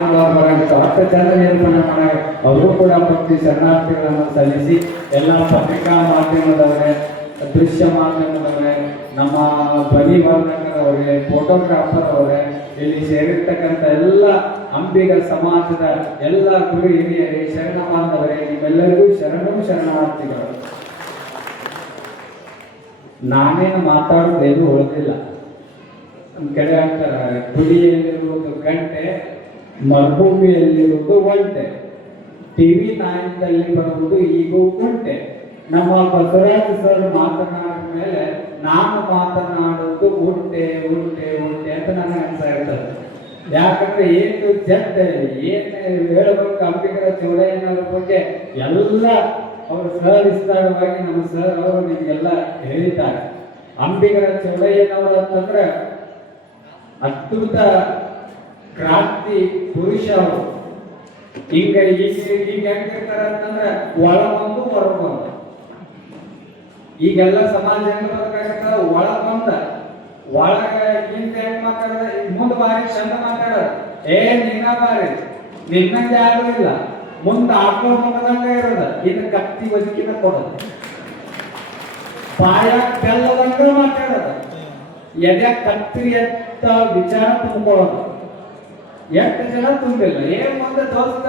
ಹೊಸ ಚಂದ ನಿರೂಪಣೆ ಮಾಡ ಅವರು ಕೂಡ ಭಕ್ತಿ ಶರಣಾರ್ಥಿಗಳನ್ನು ಸಲ್ಲಿಸಿ ಎಲ್ಲ ಪತ್ರಿಕಾ ಮಾಧ್ಯಮದವರೇ, ದೃಶ್ಯ ಮಾಧ್ಯಮದವರೇ, ನಮ್ಮ ಧ್ವನಿ ವರ್ಧಕರವರೇ, ಫೋಟೋಗ್ರಾಫರ್ ಅವರೇ, ಇಲ್ಲಿ ಸೇರಿರ್ತಕ್ಕಂಥ ಎಲ್ಲ ಅಂಬಿಗ ಸಮಾಜದ ಎಲ್ಲ ಗುರು ಹಿರಿಯರೇ, ಶರಣ ಬಾಂಧವರೇ, ನಿಮ್ಮೆಲ್ಲರಿಗೂ ಶರಣಾರ್ಥಿಗಳು. ನಾನೇನು ಮಾತಾಡೋದೇನು ಉಳಿದಿಲ್ಲ. ನಮ್ಮ ಕಡೆ ಅಂತಾರೆ ಗುಡಿಯಲ್ಲಿರುವುದು ಗಂಟೆ, ಮರುಭೂಮಿಯಲ್ಲಿರುವುದು ಒಂಟೆ, ಟಿವಿ ನಾಯಕದಲ್ಲಿ ಬರುವುದು ಈಗೂ ಉಂಟೆ. ನಮ್ಮ ಬಸವರಾಜ ಸರ್ ಮಾತನಾಡಿದ ಮೇಲೆ ನಾನು ಮಾತನಾಡೋದು ಉಂಟೆ ಉಂಟೆ ಉಂಟೆ ಅಂತ ನನಗೆ ಅನ್ಸ್ತಾ ಇರ್ತದೆ. ಯಾಕಂದ್ರೆ ಏನು ಏನು ಹೇಳಬೇಕು ಅಂಬಿಗರ ಚೌಡಯ್ಯನವರ ಬಗ್ಗೆ ಎಲ್ಲ ಅವರು ಸವಿಸ್ತಾರವಾಗಿ ನಮ್ಮ ಸರ್ ಅವರು ನಿಮಗೆಲ್ಲ ಹೇಳಿದ್ದಾರೆ. ಅಂಬಿಗರ ಚೌಡಯ್ಯನವರು ಅಂತಂದ್ರೆ ಅದ್ಭುತ ಕ್ರಾಂತಿ ಪುರುಷ ಅವರು. ಈಗ ಹೆಂಗಿರ್ತಾರೆ ಅಂತಂದ್ರೆ ಒಳಗೊಂದು ಹೊರಗೊಂದು. ಈಗೆಲ್ಲ ಸಮಾಜ ಹೆಂಗ್ ಬದಕಾಗತ್ತ, ಒಳಗೊಂದ ಒಳಗ ಹಿಂದ ಹೆಂಗ್ ಮಾತಾಡ, ಮುಂದ್ ಬಾರಿ ಚಂದ ಮಾತಾಡ, ನೀನ ಬಾರಿ ನಿನ್ನಂಗ ಯಾರು ಇಲ್ಲ, ಮುಂದ ಆಕಳ ಮುಖದಂಗ ಇರೋದ, ಇನ್ನು ಕತ್ತಿ ಬದುಕಿನ ಕೊಡೋದು, ಪಾಯ ಬೆಲ್ಲದಂಗ ಮಾತಾಡೋದು, ಎದೆ ಕತ್ತಿ ಎತ್ತ ವಿಚಾರ ತುಂಬಿಕೊಳ್ಳೋದು. ಎಷ್ಟು ಜನ ತುಂಬಿಲ್ಲ. ಮುಂದೆ ದೋಸ್ತ,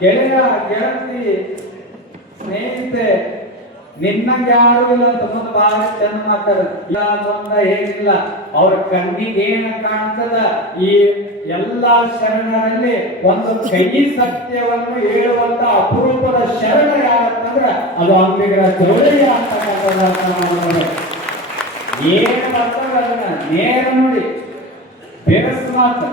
ಗೆಳೆಯ, ಗೆಳತಿ, ಸ್ನೇಹಿತೆ ನಿನ್ನಂಗೆ ಯಾರು ಇಲ್ಲ ಅಂತ ಮುಂದೆ ಬಹಳ ಚಂದ ಮಾತಾಡೋದು. ಇಲ್ಲ ಮುಂದ ಏನಿಲ್ಲ, ಅವ್ರ ಕಣ್ಣಿಗೆ ಏನ ಕಾಣ್ತದ, ಈ ಎಲ್ಲಾ ಶರಣರಲ್ಲಿ ಒಂದು ಕೈ ಸತ್ಯವನ್ನು ಹೇಳುವಂತ ಅಪರೂಪದ ಶರಣ ಯಾರಂತಂದ್ರೆ ಅದು ಅಂಬಿಗರ ಚೌಡಯ್ಯ ಅಂತಕ್ಕಂಥದ್ದು. ಏನು ಬರ್ತಾರ ಅದನ್ನ ನೇರ ನೋಡಿ ಬೆರಸು ಮಾತು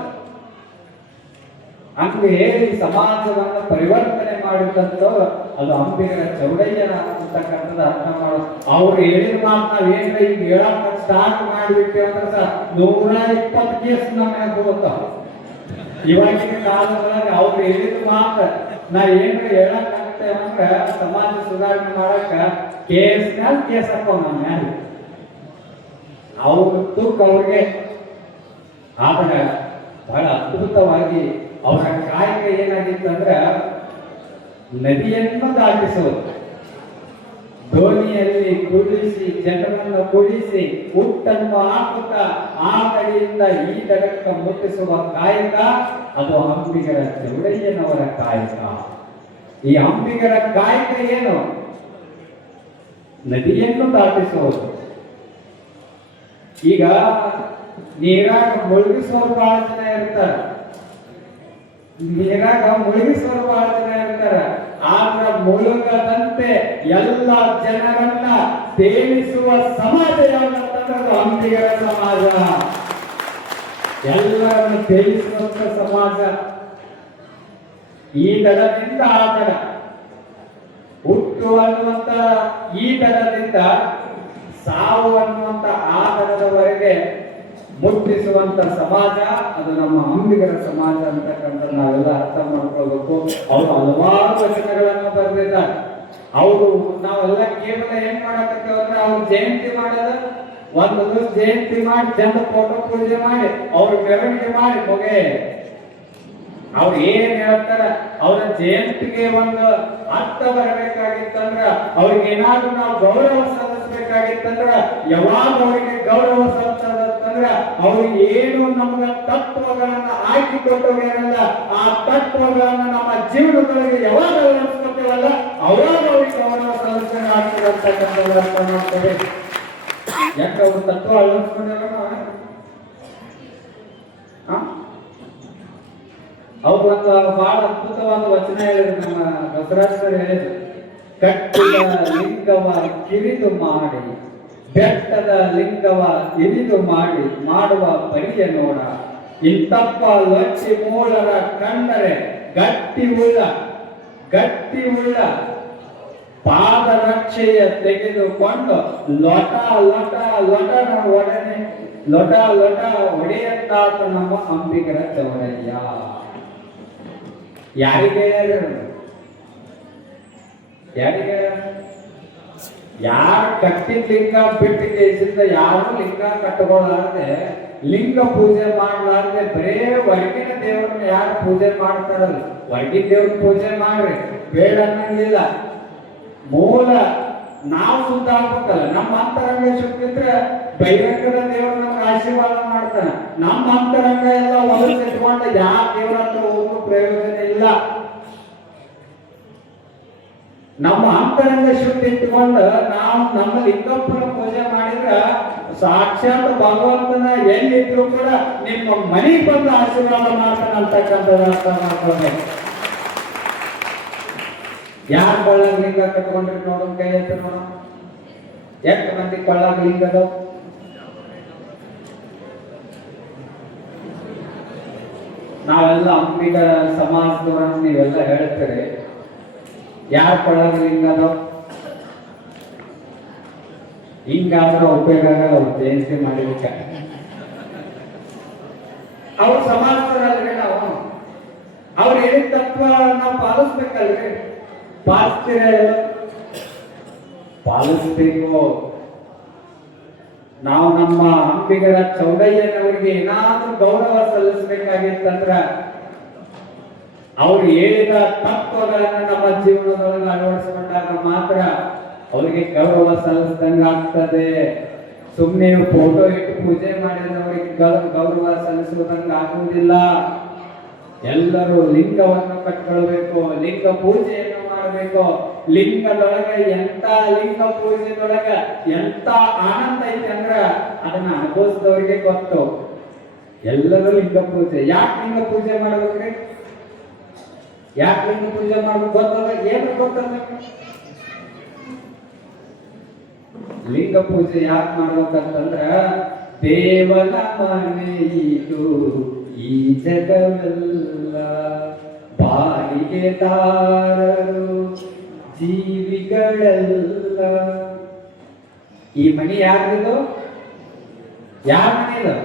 ಅಂತ ಹೇಳಿ ಸಮಾಜವನ್ನು ಪರಿವರ್ತನೆ ಮಾಡಿದಂಥವ್ರು ಅದು ಅಂಬಿಗರ ಚೌಡಯ್ಯನ ಅಂತಕ್ಕಂಥದ್ದು ಅರ್ಥ ಮಾಡೋದು. ಅವ್ರು ಹೇಳಿದ ಮಾತು ನಾವೇನ್ರ ಈಗ ಹೇಳಕ್ ಸ್ಟಾರ್ಟ್ ಮಾಡಿಬಿಟ್ಟೆ ಅಂದ್ರೆ ಸರ್ 120 ಕೇಸ್ ನಮಗೆ ಹೋಗುತ್ತಾವ. ಇವಾಗಿನ ಕಾಲದೊಳಗೆ ಅವ್ರು ಹೇಳಿದ ಮಾತು ನಾವ್ ಏನ್ರ ಹೇಳಕ್ ಆಗ್ತೇವೆ ಅಂದ್ರೆ ಸಮಾಜ ಸುಧಾರಣೆ ಮಾಡಕ್ಕ ಕೇಸ್ ಹಾಕೋ ನಮ್ಮ ಮ್ಯಾಲ ಅವ್ರ ತೂಕ ಅವ್ರಿಗೆ. ಆದ್ರೆ ಬಹಳ ಅದ್ಭುತವಾಗಿ ಅವರ ಕಾಯಕ ಏನಾಗಿತ್ತು ಅಂದ್ರೆ ನದಿಯನ್ನು ದಾಟಿಸುವುದು, ದೋಣಿಯಲ್ಲಿ ಕುಡಿಸಿ ಜನರನ್ನು ಕುಡಿಸಿ ಹುಟ್ಟನ್ನು ಹಾಕುತ್ತಾ ಆ ಕಡೆಯಿಂದ ಈ ದಡಕ್ಕೆ ಮುಟ್ಟಿಸುವ ಕಾಯಕ ಅದು ಅಂಬಿಗರ ಚೌಡಯ್ಯನವರ ಕಾಯಕ. ಈ ಅಂಬಿಗರ ಕಾಯಕ ಏನು? ನದಿಯನ್ನು ದಾಟಿಸುವುದು. ಈಗ ನೀರಾಗ ಮುಳುಗಿಸುವವರು ಬಹಳ ಜನ ಇರ್ತಾರೆ, ನೀರಾಗ ಮುಳುಗಿಸುವವರು ಬಹಳ ಜನ ಇರ್ತಾರ. ಆದ್ರ ಮುಳುಗದಂತೆ ಎಲ್ಲ ಜನರನ್ನ ತೇಲಿಸುವ ಸಮಾಜ ಯಾವ್ದಂತಂದ್ರೆ ಅಂಬಿಗರ ಸಮಾಜ. ಎಲ್ಲರನ್ನು ತೇಲಿಸುವಂತ ಸಮಾಜ. ಈ ದಡದಿಂದ ಆ ದಡ, ಹುಟ್ಟು ಅನ್ನುವಂತ ಈ ದಡದಿಂದ ಸಾವು ಅನ್ನುವಂತ ಆ ದಡದವರೆಗೆ ಮುಟ್ಟಿಸುವಂತ ಸಮಾಜ ಅದು ನಮ್ಮ ಅಂಬಿಗರ ಸಮಾಜ ಅಂತಕ್ಕಂಥ ನಾವೆಲ್ಲ ಅರ್ಥ ಮಾಡ್ಕೊಳ್ಬೇಕು. ಅವರು ಹಲವಾರು ವಚನಗಳನ್ನು ಬರೆದಿದ್ದಾರೆ. ಅವರು ನಾವೆಲ್ಲ ಕೇವಲ ಏನ್ ಮಾಡಕತ್ತೇವೆ ಅಂದ್ರೆ ಅವ್ರ ಜಯಂತಿ ಮಾಡೋದ, ಒಂದು ದಿವಸ ಜಯಂತಿ ಮಾಡಿ ಚಂದ ಫೋಟೋ ಪೂಜೆ ಮಾಡಿ ಅವ್ರ ಮೆರವಣಿಗೆ ಮಾಡಿ ಮುಗೆ. ಅವ್ರು ಏನ್ ಹೇಳ್ತಾರ, ಅವ್ರ ಜಯಂತಿಗೆ ಒಂದು ಅರ್ಥ ಬರಬೇಕಾಗಿತ್ತಂದ್ರ ಅವ್ರಿಗೆ ಏನಾದ್ರೂ ನಾವು ಗೌರವ ಸಲ್ಲಿಸಬೇಕಾಗಿತ್ತಂದ್ರ ಯಾವಾಗ ಅವರಿಗೆ ಗೌರವ ಸಲ್ಲಿಸೋದಂತಂದ್ರ ಅವ್ರಿಗೆ ಏನು ನಮ್ಗ ತತ್ವಗಳನ್ನ ಹಾಕಿಕೊಟ್ಟವರಲ್ಲ, ಆ ತತ್ವಗಳನ್ನ ನಮ್ಮ ಜೀವನದೊಳಗೆ ಯಾವಾಗ ಅಳವಡಿಸ್ಕೊತೇವಲ್ಲ ಅವಾಗ ಅವ್ರಿಗೆ ಗೌರವ ಸಲ್ಲಿಸಬೇಕಾಗ್ತದೆ ಅರ್ಥ ಮಾಡ್ತೇವೆ. ಯಾಕೆ ಅವ್ರ ತತ್ವ ಅಳವಡಿಸ್ಕೊಂಡಾಗ ಅವ್ರು ಒಂದು ಬಹಳ ಅದ್ಭುತವಾದ ವಚನ ಹೇಳಿದ್ರು. ನಮ್ಮ ಬಸವರಾಜ ಹೇಳಿದ್ರು, ಕಟ್ಟಿದ ಲಿಂಗವ ಕಿರಿದು ಮಾಡಿ, ಬೆಟ್ಟದ ಲಿಂಗವ ಇರಿದು ಮಾಡಿ, ಮಾಡುವ ಪರಿಯ ನೋಡ, ಇಂತಪ್ಪ ಲಕ್ಷಿ ಮೂಲರ ಕಂಡರೆ ಗಟ್ಟಿ ಉಳ್ಳ ಪಾದರಕ್ಷೆಯ ತೆಗೆದುಕೊಂಡು ಲೊಟ ಒಡೆಯತ್ತಾತ ನಮ್ಮ ಅಂಬಿಗರ ಚೌಡಯ್ಯ. ಯಾರಿಗೆ ಯಾರು ಕಟ್ಟಿದ ಲಿಂಗ ಬಿಟ್ಟು ಕೇಸಿಂದ ಯಾರು ಲಿಂಗ ಕಟ್ಟಬಹುದಾದ್ರೆ ಲಿಂಗ ಪೂಜೆ ಮಾಡಲಾರ್ದೆ ಬರೇ ಹೊರಗಿನ ದೇವ್ರನ್ನ ಯಾರು ಪೂಜೆ ಮಾಡ್ತಾರಲ್ಲ, ಹೊರಗಿನ ದೇವ್ರ ಪೂಜೆ ಮಾಡ್ರಿ, ಬೇಡ ಅನ್ನಂಗಿಲ್ಲ. ಮೂಲ ನಾವು ಶುದ್ಧ ಆಗ್ಬೇಕಲ್ಲ. ನಮ್ಮ ಅಂತರಂಗ ಶುದ್ಧ ಇದ್ರೆ ಬಹಿರಂಗದ ದೇವ್ರ ನಮ್ಗೆ ಆಶೀರ್ವಾದ ಮಾಡ್ತಾನೆ. ನಮ್ಮ ಅಂತರಂಗ ಎಲ್ಲ ಹೊಲಸಿಟ್ಕೊಂಡು ಯಾವ ದೇವ್ರ ಹತ್ರ ಹೋಗೋ ಪ್ರಯೋಜನ ಇಲ್ಲ. ನಮ್ಮ ಅಂತರಂಗ ಶುದ್ಧ ಇಟ್ಕೊಂಡು ನಾವು ನಮ್ಮ ಲಿಂಗಪ್ಪನ ಪೂಜೆ ಮಾಡಿದ್ರ ಸಾಕ್ಷಾತ್ ಭಗವಂತನ ಎಲ್ಲಿದ್ರು ಕೂಡ ನಿಮ್ಮ ಮನೆಗೆ ಬಂದು ಆಶೀರ್ವಾದ ಮಾಡ್ತಾನೆ ಅಂತಕ್ಕಂಥದ್ದು ಅರ್ಥ ಮಾಡ್ಕೊಳ್ಬೇಕು. ಯಾರು ಕೊಳ್ಳಾಗ ಲಿಂಗ ಕಟ್ಕೊಂಡ್ರಿ ನೋಡೋ ಕೈ ಎತ್ತು ನೋಡ. ಎಷ್ಟು ಮಂದಿ ಕೊಳ್ಳಾಗ ಲಿಂಗದ? ನಾವೆಲ್ಲ ಅಂಬಿಗ ಸಮಾಜದವರನ್ನು ನೀವೆಲ್ಲ ಹೇಳ್ತೀರಿ. ಯಾರು ಕೊಳ್ಳಾಗ ಲಿಂಗ ಅದಾವ? ಹಿಂಗಾದ್ರೆ ಉಪಯೋಗ ಆಗಲ್ಲ. ಅವ್ರು ಜಯಂತಿ ಮಾಡಿದಕ್ಕೆ ಅವ್ರ ಸಮಾಜದವರಲ್ರಿ. ನಾವು ಅವ್ರು ಹೇಳಿದ ತತ್ವ ನಾವು ಪಾಲಿಸ್ಬೇಕಲ್ರಿ. ಪಾಲಿಸ್ತೀರ? ಪಾಲಿಸ್ಬೇಕು. ನಾವು ನಮ್ಮ ಅಂಬಿಗರ ಚೌಡಯ್ಯನವರಿಗೆ ಏನಾದ್ರೂ ಗೌರವ ಸಲ್ಲಿಸಬೇಕಾಗಿತ್ತಂದ್ರ ಅವ್ರು ಹೇಳಿದ ತತ್ವಗಳನ್ನ ನಮ್ಮ ಜೀವನದೊಳಗೆ ಅಳವಡಿಸಿಕೊಂಡಾಗ ಮಾತ್ರ ಅವರಿಗೆ ಗೌರವ ಸಲ್ಲಿಸಿದಂಗ ಆಗ್ತದೆ. ಸುಮ್ಮನೆ ಫೋಟೋ ಇಟ್ಟು ಪೂಜೆ ಮಾಡಿದವರಿಗೆ ಗೌರವ ಸಲ್ಲಿಸುವುದಂಗ ಆಗುವುದಿಲ್ಲ. ಎಲ್ಲರೂ ಲಿಂಗವನ್ನು ಕಟ್ಕೊಳ್ಬೇಕು, ಲಿಂಗ ಪೂಜೆಯನ್ನು ಮಾಡಬೇಕು. ಲಿಂಗದೊಳಗೆ ಎಂತ ಲಿಂಗ ಪೂಜೆದೊಳಗೆ ಎಂತ ಆನಂದ ಐತೆ ಅಂದ್ರ ಅದನ್ನ ಅನುಭವಿಸಿದವರಿಗೆ ಗೊತ್ತು. ಎಲ್ಲರೂ ಲಿಂಗ ಪೂಜೆ. ಯಾಕೆ ಲಿಂಗ ಪೂಜೆ ಮಾಡ್ಬೇಕ್ರಿ? ಯಾಕೆ ಲಿಂಗ ಪೂಜೆ ಮಾಡ್ಬೇಕು ಗೊತ್ತದ? ಏನು ಗೊತ್ತದ? ಲಿಂಗ ಪೂಜೆ ಯಾಕೆ ಮಾಡ್ಬೇಕಂತಂದ್ರ ದೇವನ ಮನೆಯಿತು ಈ ಜಗವೆಲ್ಲ, ಬಾಡಿಗೆದಾರರು ಜೀವಿಗಳೆಲ್ಲ. ಈ ಮನಿ ಯಾರ್ದಿದು? ಯಾರ ಮನೆ ಇದು?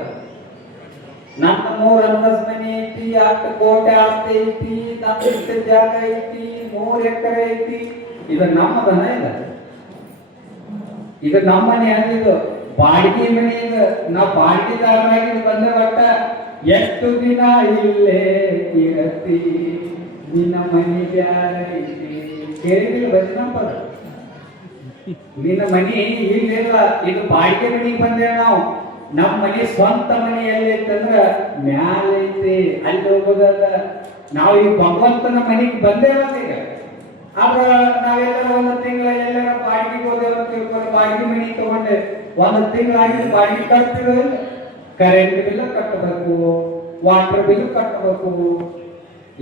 ನನ್ನ 3 ಅಂತಸ್ತು ಮನೆ ಐತಿ, 8 ಕೋಟಿ ಆಸ್ತಿ ಐತಿ, ನಮ್ಮಿಷ್ಟ ಜಾಗ ಐತಿ, 3 ಎಕರೆ ಐತಿ. ಇದು ನಮ್ಮದನ? ಇದು ನಮ್ಮ ಮನೆ ಆಗಿದ್ದು. ಬಾಡಿಗೆ ಮನೆ ಇದು. ನಾವು ಬಾಡಿಗೆದಾರನಾಗಿ ಬಂದ ಬಟ್ಟ ಎಷ್ಟು ದಿನ ಇಲ್ಲೇ ಇರತಿ, ನಿನ್ನ ಮನೆ ಬ್ಯಾಡ ಐತಿ. ಕೇಳಿದಿಲ್ಲ ಬಜನಪ್ಪದ? ನಿನ್ನ ಮನಿ ಇಲ್ಲಿಲ್ಲ, ಇದು ಬಾಡಿಗೆ ಮನೆಗೆ ಬಂದೇವ ನಾವು. ನಮ್ಮ ಮನೆ ಸ್ವಂತ ಮನೆ ಎಲ್ಲೈತಂದ್ರ ಮ್ಯಾಲ ಐತಿ, ಅಲ್ಲಿ ಹೋಗೋದಲ್ಲ. ನಾವು ಈ ಭಗವಂತನ ಮನೆಗೆ ಬಂದೇವ ಈಗ. ಆದ್ರ ನಾವೆಲ್ಲರ 1 ತಿಂಗಳ ಎಲ್ಲರ ಬಾಡಿಗೆ ಹೋದೇವ ತಿಳ್ಕೊಂಡು ಬಾಡಿಗೆ ಮನೆ ತಗೊಂಡೆ 1 ತಿಂಗಳಾಗಿ ಬಾಡಿಗೆ ಕಟ್ತಿರೋದಿಲ್ಲ. ಕರೆಂಟ್ ಬಿಲ್ ಕಟ್ಟಬೇಕು, ವಾಟರ್ ಬಿಲ್ ಕಟ್ಟಬೇಕು,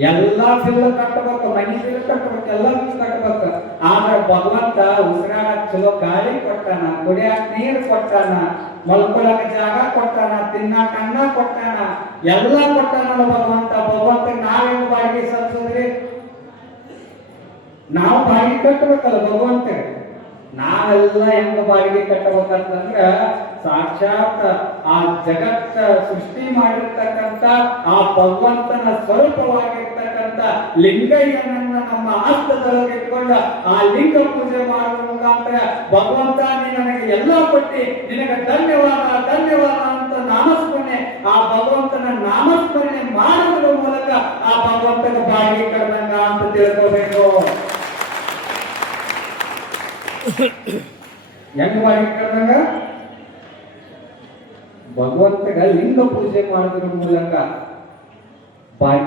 ಎಲ್ಲಾ ಬಿಲ್ ಕಟ್ಟಬೇಕು, ಮನಿ ಬಿಲ್ ಕಟ್ಟಬೇಕು, ಎಲ್ಲಾ ಬಿಲ್ ಕಟ್ಟಬೇಕು. ಆದ್ರೆ ಭಗವಂತ ಉಸಿರಾಡಕ್ ಚಲೋ ಗಾಳಿ ಕೊಟ್ಟಾನ, ಕುಡಿಯಾಕ ನೀರು ಕೊಟ್ಟಾನ, ಮಲ್ಕೊಳಕ ಜಾಗ ಕೊಟ್ಟಾನ, ತಿನ್ನಾಕ ಅನ್ನ ಕೊಟ್ಟಾನ, ಎಲ್ಲಾ ಕೊಟ್ಟಾನ ಭಗವಂತ. ಭಗವಂತಗೆ ನಾವೇನು ಬಾಡಿಗೆ ಸಲ್ಲಿಸಿದ್ರಿ? ನಾವು ಬಾಡಿಗೆ ಕಟ್ಟಬೇಕಲ್ಲ ಭಗವಂತ. ನಾವೆಲ್ಲ ಹೆಂಗ ಬಾಡಿಗೆ ಕಟ್ಟಬೇಕಂತಂದ್ರ ಸಾಕ್ಷಾತ್ ಆ ಜಗತ್ತ ಸೃಷ್ಟಿ ಮಾಡಿರ್ತಕ್ಕಂಥ ಆ ಭಗವಂತನ ಸ್ವರೂಪವಾಗಿರ್ತಕ್ಕಂಥ ಲಿಂಗಯ್ಯನನ್ನ ನಮ್ಮ ಹಸ್ತದೊಳಗೆ ಇಟ್ಕೊಂಡು ಆ ಲಿಂಗ ಪೂಜೆ ಮಾಡುವ ಮುಖಾಂತರ ಭಗವಂತ ನೀ ನನಗೆ ಎಲ್ಲ ಕೊಟ್ಟಿ, ನಿನಗೆ ಧನ್ಯವಾದ ಧನ್ಯವಾದ ಅಂತ ನಾಮಸ್ಮರಣೆ, ಆ ಭಗವಂತನ ನಾಮಸ್ಮರಣೆ ಮಾಡುವುದರ ಮೂಲಕ ಆ ಭಗವಂತನ ಬಾಡಿಗೆ ಕಟ್ಟದಂಗ ಅಂತ ತಿಳ್ಕೋಬೇಕು. ಹೆಂಗ್ ಬಾಡಿಗೆ ಕಟ್ಟದಂಗ? ಭಗವಂತಗ ಲಿಂಗ ಪೂಜೆ ಮಾಡೋದ್ರ ಮೂಲಕ ಬಾಡಿಗೆ